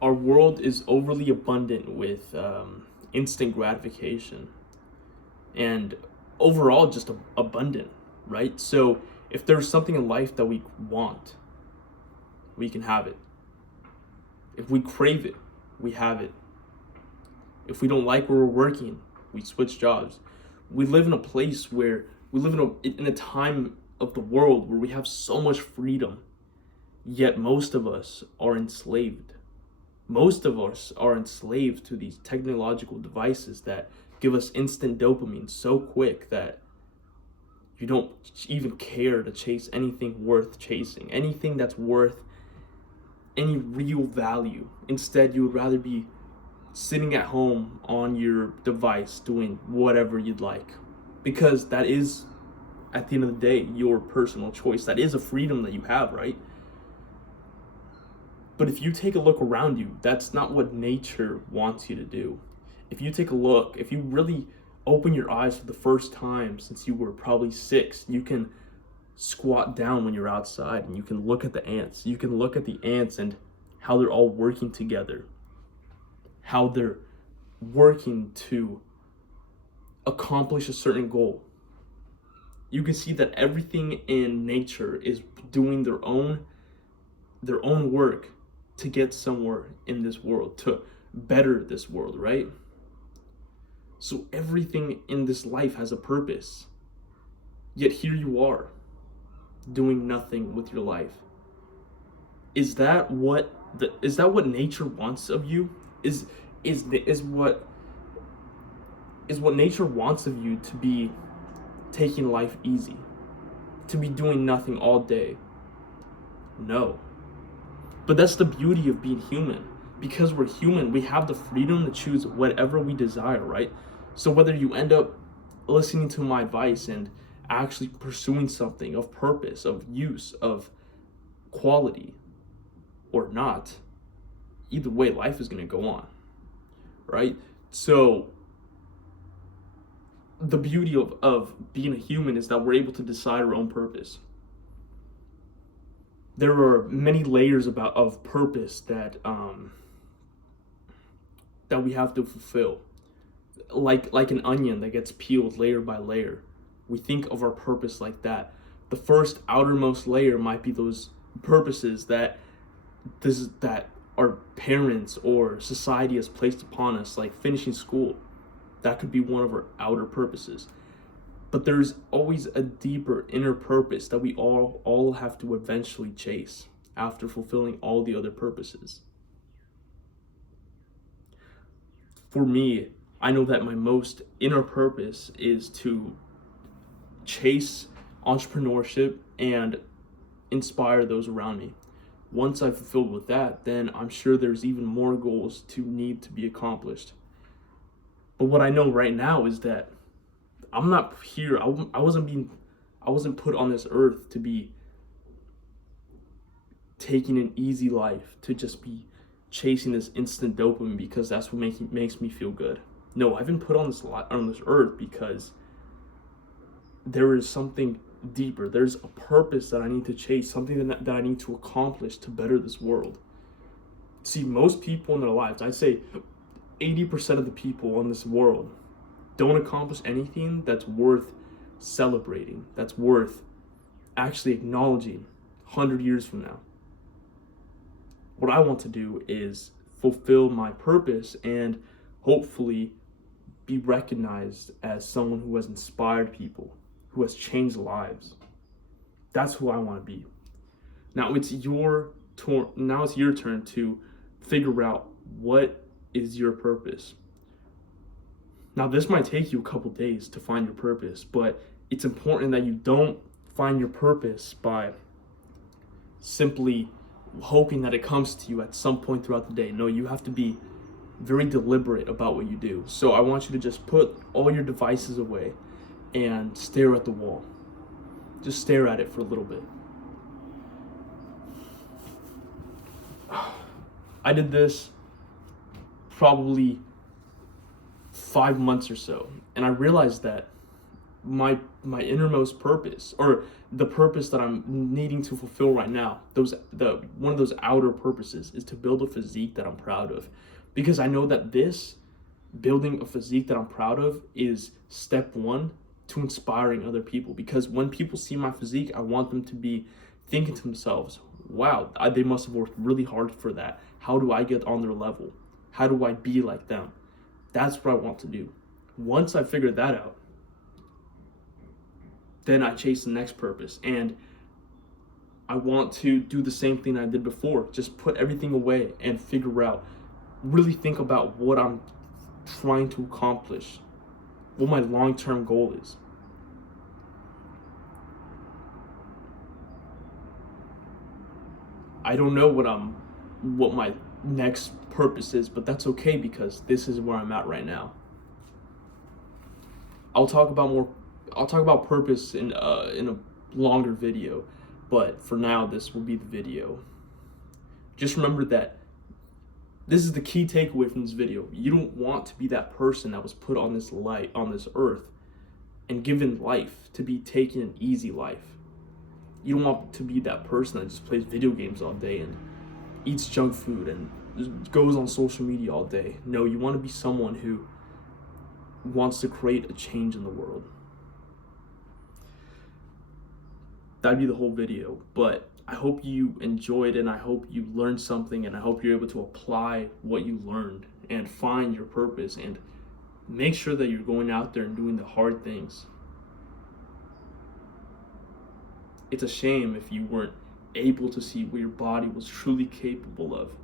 our world is overly abundant with instant gratification and overall just abundant, right? So if there's something in life that we want, we can have it. If we crave it, we have it. If we don't like where we're working, we switch jobs. We live in a place where we live in a time of the world where we have so much freedom, yet most of us are enslaved. Most of us are enslaved to these technological devices that give us instant dopamine so quick that you don't even care to chase anything worth chasing, anything that's worth any real value. Instead, you would rather be sitting at home on your device doing whatever you'd like, because that is, at the end of the day, your personal choice. That is a freedom that you have, right? But if you take a look around you, that's not what nature wants you to do. If you take a look, if you really open your eyes for the first time since you were probably 6, you can squat down when you're outside and you can look at the ants. You can look at the ants and how they're all working together, how they're working to accomplish a certain goal. You can see that everything in nature is doing their own work to get somewhere in this world, to better this world, right? So everything in this life has a purpose. Yet here you are, doing nothing with your life. Is that what nature wants of you? Is what nature wants of you to be taking life easy, to be doing nothing all day? No. But that's the beauty of being human. Because we're human, we have the freedom to choose whatever we desire, right? So whether you end up listening to my advice and actually pursuing something of purpose, of use, of quality, or not, either way, life is going to go on, right? So the beauty of being a human is that we're able to decide our own purpose. There are many layers of purpose that we have to fulfill, like an onion that gets peeled layer by layer. We think of our purpose like that. The first outermost layer might be those purposes that our parents or society has placed upon us, like finishing school. That could be one of our outer purposes. But there's always a deeper inner purpose that we all have to eventually chase after fulfilling all the other purposes. For me, I know that my most inner purpose is to chase entrepreneurship and inspire those around me. Once I've fulfilled with that, then I'm sure there's even more goals to need to be accomplished. But what I know right now is that I'm not here. I wasn't put on this earth to be taking an easy life, to just be chasing this instant dopamine because that's what makes me feel good. No, I've been put on this earth because there is something deeper. There's a purpose that I need to chase, something that I need to accomplish to better this world. See, most people in their lives, I'd say 80% of the people in this world don't accomplish anything that's worth celebrating, that's worth actually acknowledging 100 years from now. What I want to do is fulfill my purpose and hopefully be recognized as someone who has inspired people, who has changed lives. That's who I want to be. Now it's your turn to figure out what is your purpose. Now this might take you a couple days to find your purpose, but it's important that you don't find your purpose by simply hoping that it comes to you at some point throughout the day. No, you have to be very deliberate about what you do. So I want you to just put all your devices away and stare at the wall. Just stare at it for a little bit. I did this probably 5 months or so, and I realized that my innermost purpose, or the purpose that I'm needing to fulfill right now. One of those outer purposes is to build a physique that I'm proud of, because I know that this building a physique that I'm proud of is step one to inspiring other people. Because when people see my physique, I want them to be thinking to themselves, wow, they must have worked really hard for that. How do I get on their level? How do I be like them? That's what I want to do. Once I figure that out, then I chase the next purpose. And I want to do the same thing I did before. Just put everything away and figure out, really think about what I'm trying to accomplish, what my long-term goal is. I don't know what my next purpose is, but that's okay, because this is where I'm at right now. I'll talk about purpose in a longer video, but for now this will be the video. Just remember that this is the key takeaway from this video. You don't want to be that person that was put on this earth and given life to be taken an easy life. You don't want to be that person that just plays video games all day and eats junk food and goes on social media all day. No, you want to be someone who wants to create a change in the world. That'd be the whole video, but I hope you enjoyed, and I hope you learned something, and I hope you're able to apply what you learned and find your purpose, and make sure that you're going out there and doing the hard things. It's a shame if you weren't able to see what your body was truly capable of.